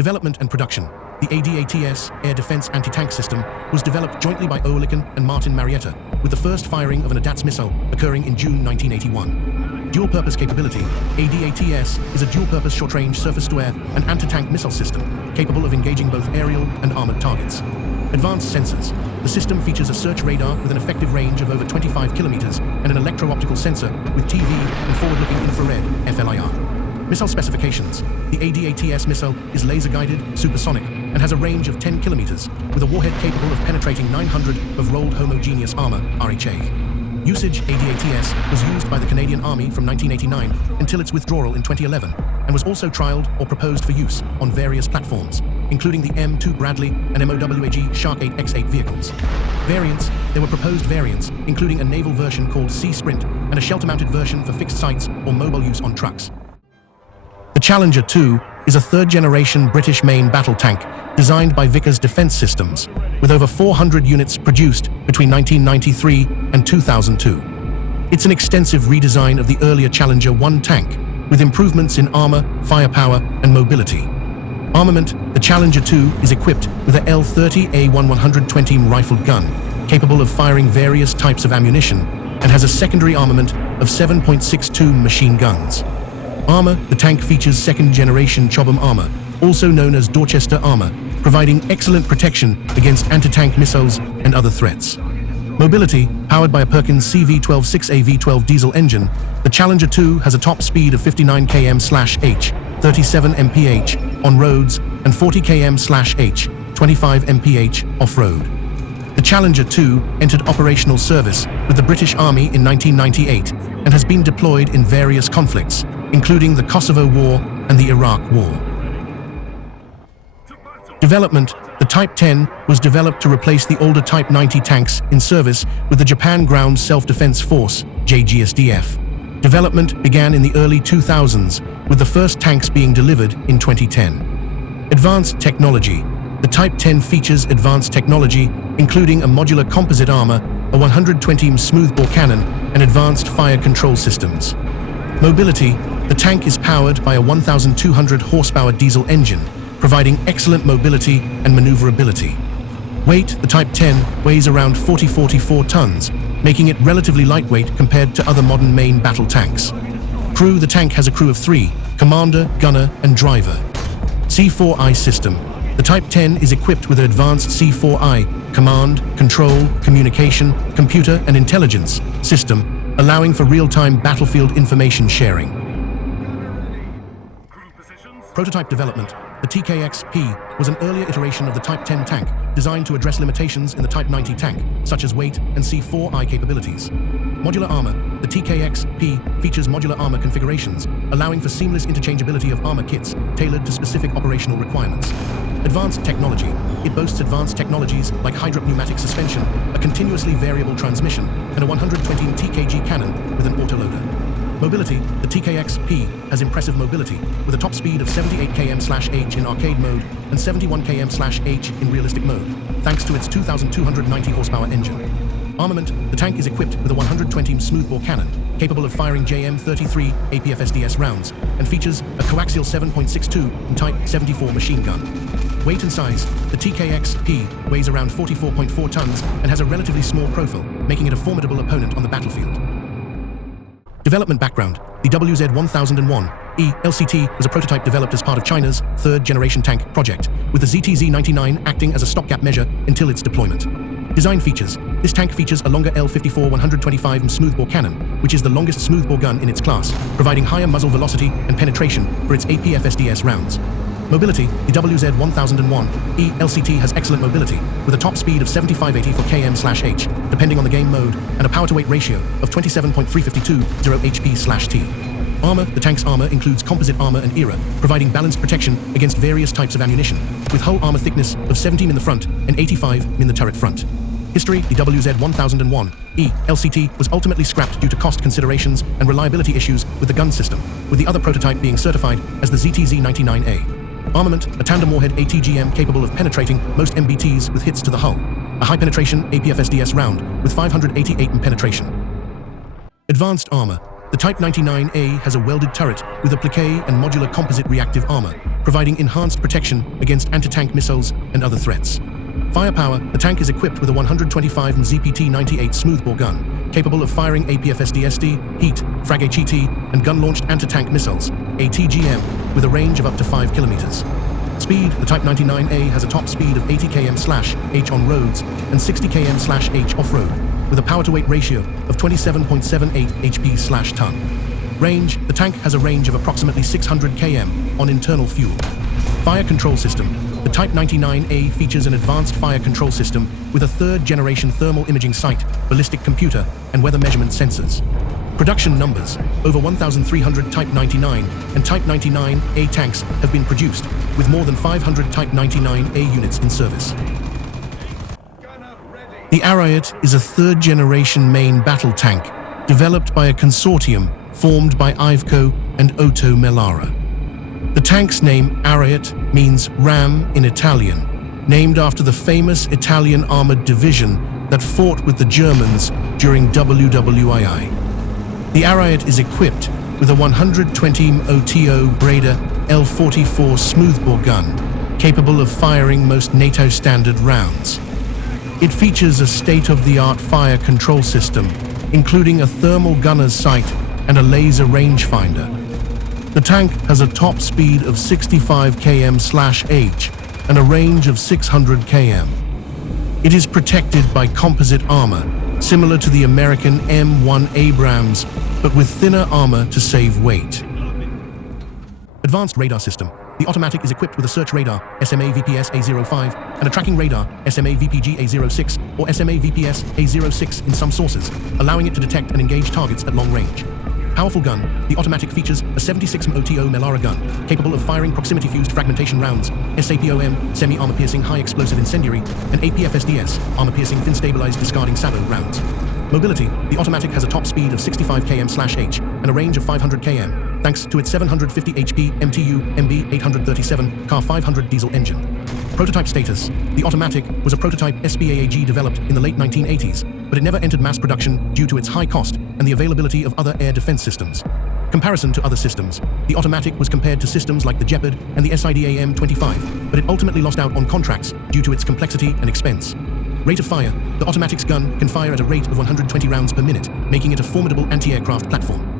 Development and production. The ADATS, Air Defense Anti-Tank System, was developed jointly by Oerlikon and Martin Marietta, with the first firing of an ADATS missile occurring in June 1981. Dual-purpose capability. ADATS is a dual-purpose short-range surface-to-air and anti-tank missile system capable of engaging both aerial and armored targets. Advanced sensors. The system features a search radar with an effective range of over 25 kilometers and an electro-optical sensor with TV and forward-looking infrared (FLIR). Missile specifications. The ADATS missile is laser-guided, supersonic, and has a range of 10 kilometers, with a warhead capable of penetrating 900 of rolled homogeneous armor (RHA). Usage. ADATS was used by the Canadian Army from 1989 until its withdrawal in 2011, and was also trialed or proposed for use on various platforms, including the M2 Bradley and MOWAG Shark 8X8 vehicles. Variants. There were proposed variants, including a naval version called Sea Sprint and a shelter-mounted version for fixed sites or mobile use on trucks. The Challenger 2 is a third-generation British main battle tank designed by Vickers Defence Systems, with over 400 units produced between 1993 and 2002. It's an extensive redesign of the earlier Challenger 1 tank, with improvements in armor, firepower, and mobility. Armament. The Challenger 2 is equipped with a L30A1 120 rifled gun, capable of firing various types of ammunition, and has a secondary armament of 7.62 machine guns. Armor. The tank features second-generation Chobham armor, also known as Dorchester armor, providing excellent protection against anti-tank missiles and other threats. Mobility. Powered by a Perkins CV12 6A V12 diesel engine, the Challenger 2 has a top speed of 59 km/h, 37 mph on roads, and 40 km/h, 25 mph off-road. The Challenger 2 entered operational service with the British Army in 1998 and has been deployed in various conflicts, including the Kosovo War and the Iraq War. Development. The Type 10 was developed to replace the older Type 90 tanks in service with the Japan Ground Self-Defense Force, JGSDF. Development began in the early 2000s, with the first tanks being delivered in 2010. Advanced technology. The Type 10 features advanced technology, including a modular composite armor, a 120 smoothbore cannon, and advanced fire control systems. Mobility. The tank is powered by a 1,200 horsepower diesel engine, providing excellent mobility and maneuverability. Weight. The Type 10 weighs around 44 tons, making it relatively lightweight compared to other modern main battle tanks. Crew. The tank has a crew of 3, commander, gunner, and driver. C4I system. The Type 10 is equipped with an advanced C4I, command, control, communication, computer, and intelligence system, allowing for real-time battlefield information sharing. Prototype development. The TKX-P was an earlier iteration of the Type 10 tank, designed to address limitations in the Type 90 tank, such as weight and C4I capabilities. Modular armor. The TKX-P features modular armor configurations, allowing for seamless interchangeability of armor kits tailored to specific operational requirements. Advanced technology. It boasts advanced technologies like hydropneumatic suspension, a continuously variable transmission, and a 120 TKG cannon with an autoloader. Mobility. The TKX-P has impressive mobility, with a top speed of 78 km/h in arcade mode and 71 km/h in realistic mode, thanks to its 2,290 horsepower engine. Armament. The tank is equipped with a 120 smoothbore cannon, capable of firing JM-33 APFSDS rounds, and features a coaxial 7.62 Type 74 machine gun. Weight and size. The TKX-P weighs around 44.4 tons and has a relatively small profile, making it a formidable opponent on the battlefield. Development background. The WZ-1001E LCT was a prototype developed as part of China's third-generation tank project, with the ZTZ-99 acting as a stopgap measure until its deployment. Design features. This tank features a longer L54 125 smoothbore cannon, which is the longest smoothbore gun in its class, providing higher muzzle velocity and penetration for its APFSDS rounds. Mobility. The WZ-1001E LCT has excellent mobility, with a top speed of 75-84 km/h, depending on the game mode, and a power-to-weight ratio of 27.352 HP/T. Armor. The tank's armor includes composite armor and era, providing balanced protection against various types of ammunition, with hull armor thickness of 70 mm in the front and 85 mm in the turret front. History. The WZ-1001E LCT was ultimately scrapped due to cost considerations and reliability issues with the gun system, with the other prototype being certified as the ZTZ-99A. Armament. A tandem warhead ATGM capable of penetrating most MBTs with hits to the hull. A high-penetration APFSDS round with 588 penetration. Advanced armor. The Type 99A has a welded turret with applique and modular composite reactive armor, providing enhanced protection against anti-tank missiles and other threats. Firepower: the tank is equipped with a 125 mm ZPT-98 smoothbore gun, capable of firing APFSDSD, heat, frag HET, and gun-launched anti-tank missiles, ATGM, with a range of up to 5 kilometers. Speed: the Type 99A has a top speed of 80 km/h on roads and 60 km/h off-road, with a power-to-weight ratio of 27.78 HP/ton. Range: the tank has a range of approximately 600 km on internal fuel. Fire control system: the Type 99A features an advanced fire control system with a third-generation thermal imaging sight, ballistic computer, and weather measurement sensors. Production numbers: over 1,300 Type 99 and Type 99A tanks have been produced, with more than 500 Type 99A units in service. The Ariete is a third-generation main battle tank developed by a consortium formed by Iveco and OTOMATIC. The tank's name, Ariete, means ram in Italian, named after the famous Italian armored division that fought with the Germans during WWII. The Ariete is equipped with a 120 mm OTO Breda L44 smoothbore gun, capable of firing most NATO standard rounds. It features a state-of-the-art fire control system, including a thermal gunner's sight and a laser rangefinder. The tank has a top speed of 65 km/h and a range of 600 km. It is protected by composite armor, similar to the American M1 Abrams, but with thinner armor to save weight. Advanced radar system: the OTOMATIC is equipped with a search radar, SMA VPS A05, and a tracking radar, SMA VPG A06, or SMA VPS A06 in some sources, allowing it to detect and engage targets at long range. Powerful gun: the OTOMATIC features a 76 mm OTOMATIC gun, capable of firing proximity-fused fragmentation rounds, SAPOM, semi-armor-piercing high-explosive incendiary, and APFSDS, armor-piercing fin-stabilized discarding sabot rounds. Mobility: the OTOMATIC has a top speed of 65 km/h and a range of 500 km, thanks to its 750 HP MTU MB 837 Car 500 diesel engine. Prototype status: the OTOMATIC was a prototype SBAAG developed in the late 1980s, but it never entered mass production due to its high cost and the availability of other air defense systems. Comparison to other systems: the OTOMATIC was compared to systems like the Jeopard and the SIDAM-25, but it ultimately lost out on contracts due to its complexity and expense. Rate of fire: the OTOMATIC's gun can fire at a rate of 120 rounds per minute, making it a formidable anti-aircraft platform.